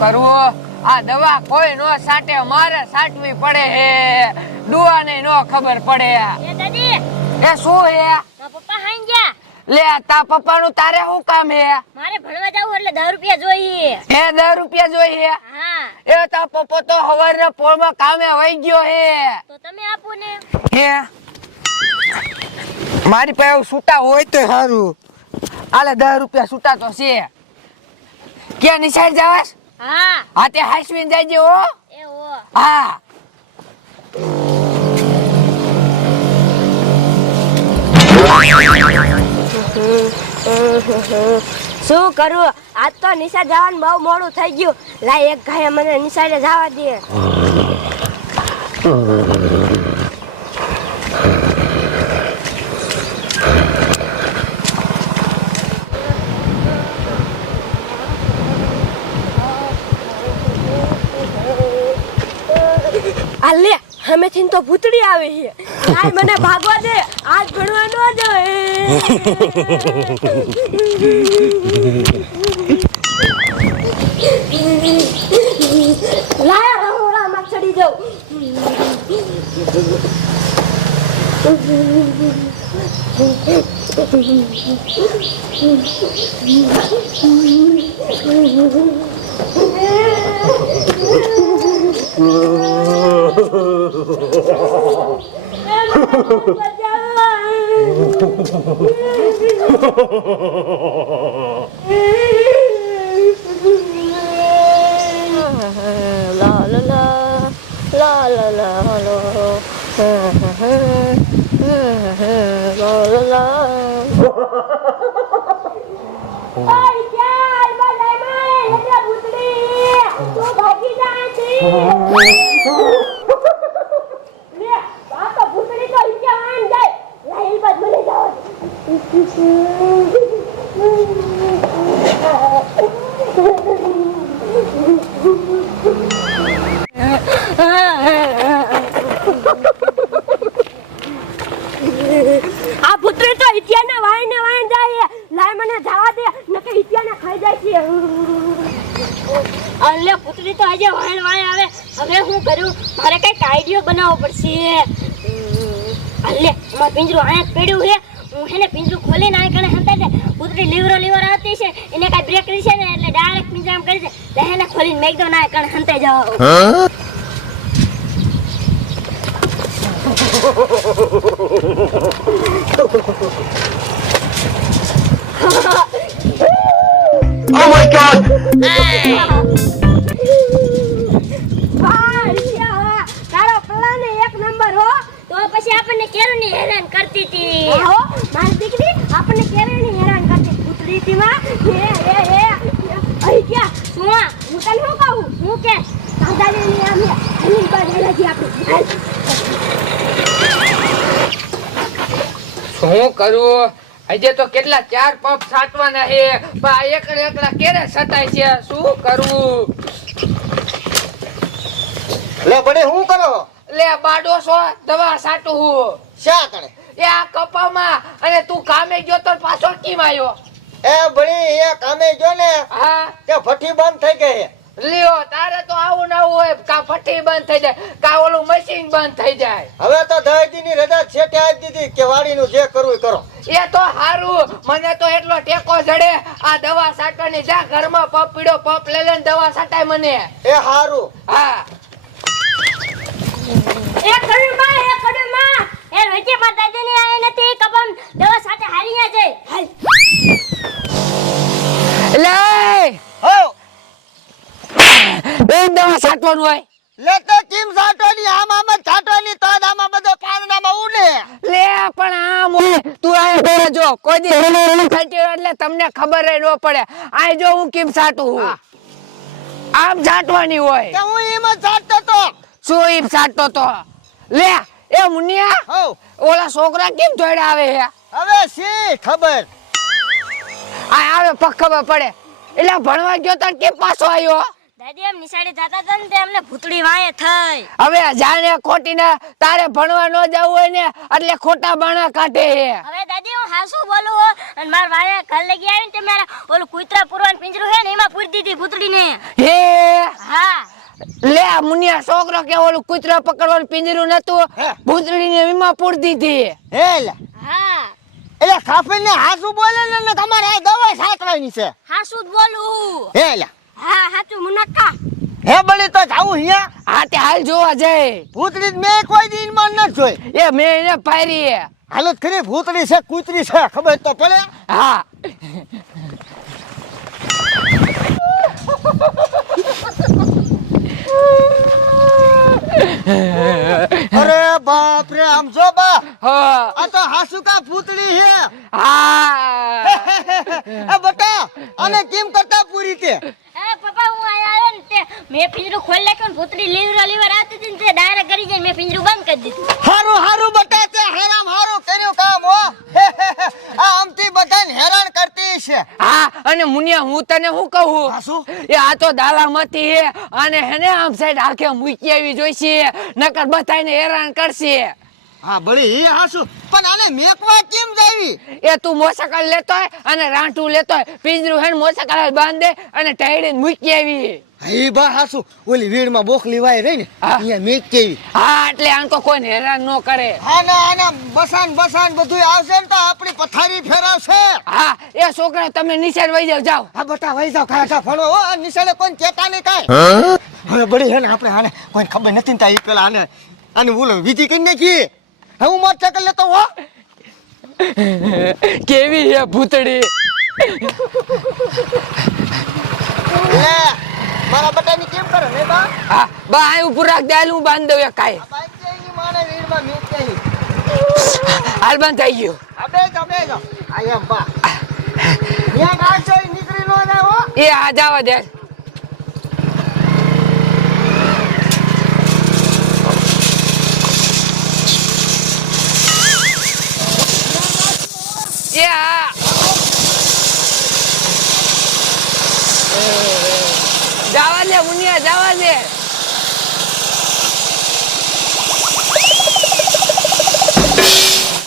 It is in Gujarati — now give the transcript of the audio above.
કરવું? આ દવા કોઈ નો સાટે મારે સાટવી પડે હે. ડુઆને નો ખબર પડે. એ દાદી. એ શું હે? તો પપ્પા હાઈ ગયા? લે તા પપ્પાનું તારે શું કામ હે? મારે ભણવા જવું એટલે દસ રૂપિયા જોઈએ. હે દસ રૂપિયા જોઈ હે? એ તા પપ્પો તો હવાર ના પોળમાં કામે વહી ગયો હે. તો તમે આપો ને. હે? મારી પાસે સૂટા છૂટા હોય તો સારું આલે દસ રૂપિયા છૂટા તો છે. ક્યાં નિશાળ જવાસ હા. હા તે હાસવીને જાયજે હો. એ ઓ હા. શું કરું? આજ તો નિશા જવાનું બહુ મોડું થઈ ગયું. લાય એક ગાય મને નિશાળે જવા દે. હમેથી તો ભૂતડી આવે છે. આજ મને ભાગવા દે, આજ ભણવા ન જાય. લાય રહોડામાં ચડી જાઉં. La la la la પહોંચી જાય છે લે આ તો ભૂતડી તો ઈકે આમ જાય લાઈલ બાદ મને જાવ Ha ha ha! છે અલે પુત્રી તો આજે વાય વાય આવે. હવે હું કરું? મારે કંઈક આઈડિયો બનાવવો પડશે. અલે માર પિંજરું જ પડ્યું છે. હું હેને પિંજરું ખોલીને આ કણે હંતા દે. પુત્રી લીવરો લીવર આવતી છે. એને કઈ બ્રેક કરી છે ને, એટલે ડાયરેક્ટ પિંજરામ કરી દે. તો હેને ખોલીને મેક દો ના કણે હંતા જાવ Oh my god! શું કરું? આજે તો કેટલા ચાર પંપ પણ આ એકલા એકલા કેરે સતાય છે? શું કરવું લે બડે હું કરો? લે બાડો છો દવા સાટું હું. શા કરે? એ આ કપામાં. અને તું કામે ગયો તો પાછો કેમ આવ્યો એ બડી એ કામે જો ને હા. તે ભઠ્ઠી બંધ થઈ ગઈ. લ્યો તારે તો આવું ના હોય કા ફટી બંધ થઈ જાય કા ઓલું મશીન બંધ થઈ જાય. હવે તો દસની રજા છેટે આવી દીધી કે વાડીનું જે કરવું કરો. એ તો હારું મને તો એટલો ટેકો જડે આ દવા છાંટવાની જા ઘરમાં પપ પીડો પપ લઈ લઈને દવા સાટાય મને. એ હારું. હા. એ કડુમાં એ કડુમાં એ વચ્ચે માતાજી ની આય નથી કપમ બેન છાંટવાનું હોય? લે તો કેમ સાટવાની આમ આમ જ સાટવાની તો આમાં બધો પાંદડામાં ઉડે. લે પણ આમ તું આ ઘરે જો કોઈ દી હેલો હેલો છાંટ્યો એટલે તમને ખબર ન પડે. આ જો હું કેમ હું. આમ છાંટવાની હોય. તો હું એમ જ સાટતો તો. શું એમ છાંટતો તો? લે એ મુનિયા ઓલા છોકરા કેમ જોડે આવે હે? હવે શી ખબર? આ આવે પગ ખબર પડે. એટલે ભણવા ગયો તો કેમ પાછો આવ્યો દાદી એમ નિશાળે જતા હતા ને તે અમને ભૂતળી વાય થઈ. હવે જાણે ખોટી તારે ભણવા ન જવું હોય ને એટલે ખોટા બાણા કાઢે છે હવે દાદી હું હાસુ બોલું હો? અને માર વાયા ઘર લગી આવી ને તે મારા ઓલું કૂતરા પુરવાનું પિંજરું હે ને એમાં પૂરી દીધી ભૂતળીને. હે? લે મુનિયા છોકરો કે ઓલું કૂતરો પકડવાનું પિંજરું નતું. ભૂતળીને વીમા પૂર દીધી. હે હા. એટલે ખાફીને હાસુ બોલે ને ને તમારે આ દવા સાચવાની છે. હાસુ જ બોલું. હે લે. હા સાચું મુનક્કા હે બળી તો જાવું અહીંયા? હા તે હાલ જોવા જાય. ભૂતડી જ મેં કોઈ દિનમાં ન જોઈ. એ મેં એને પારી હાલત ખરી ભૂતડી છે કૂતરી છે ખબર તો પડે. હા. અરે બાપ રે આમ જો બા. હા. આ તો હાસુકા પૂતળી હે છે. હા. એ બટા અને કેમ કરતા પૂરી તે? એ પપ્પા હું આયા આવ્યો ને તે મે પિંજરું ખોલી નાખ્યું ને ભૂતરી લીવરા લીવર આવતી હતી ને તે ડાયરેક્ટ કરી જઈને મે પિંજરું બંધ કરી દીધું. હારું હારું બટા તે હેરામ હારું કર્યું કામ હો. આ આમથી બધાને હેરાન કરતી છે. હા અને મુનિયા હું તને શું કહું? શું? એ આ તો દાલામતી હે અને હેને આમ સાઈડ આખે મૂકી આવી જોઈશે નકર બધાને હેરાન કરશે. હા ભલે એ હાસુ પણ આને મેકવા કેમ જાવી? એ તું મોસકલ લેતો અને રાંટું લેતો પિંજરું હેન મોસકલ બાંધે અને ટાઈડીને મૂકી આવી. એ બા હાસુ ઓલી વીડમાં બોખલી વાય રહી ને. અહીંયા મેક કેવી. હા એટલે આનકો કોઈને હેરાન ન કરે. આના બસાન બસાન બધું આવશે ને તો આપણી પથારી ફેરાવશે. હા એ છોકરા તમે નીચે વહી જાવ હા બટા જાવ ફળો હો આ નિશાળે કોઈ ચેતા નહીં કાય હવે હે ને આપણે આને કોઈ ખબર નથી ને તા એ પેલા આને આને બોલો બીજી કઈ નાખી હવે હું મોટરસાઇકલ લેતો હો. કેવી હે ભૂતડી? લે. મારા બટાની કેમ કરે ને બા. હા બા અહીં ઉપર રાખ દે હું બાંધ દઉં આ બાઈક છે એની માને વીડમાં મેક કેવી હાલ બંધ થઈ ગયું. અબે બે જો જો. બા. યા ગાડશો જોઈ નીકળી નો જાય હો. એ આ જાવા દે. Yeah. જવા દે મુનિયા જવા દે.